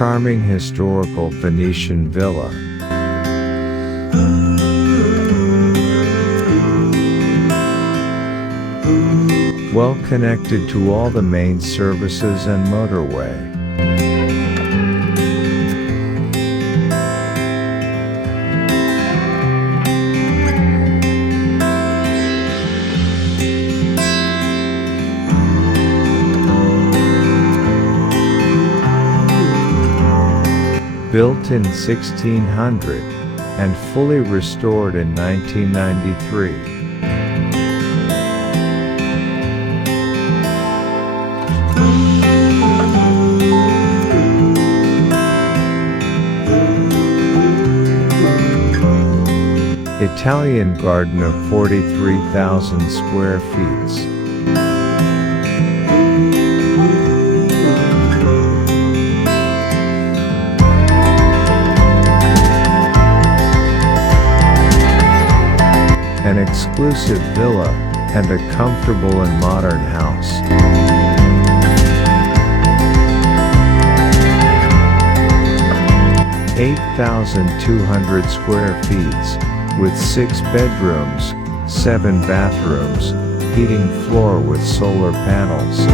charming historical Venetian villa. Well connected to all the main services and motorway. Built in 1600 and fully restored in 1993. Italian garden of 43,000 square feet. An exclusive villa, and a comfortable and modern house. (8,200 square feet), with 6 bedrooms, 7 bathrooms, heating floor with solar panels.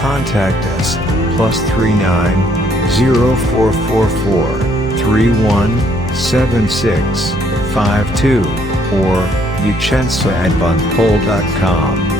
Contact us +39 0444 317652 or vicenza@bunpol.com.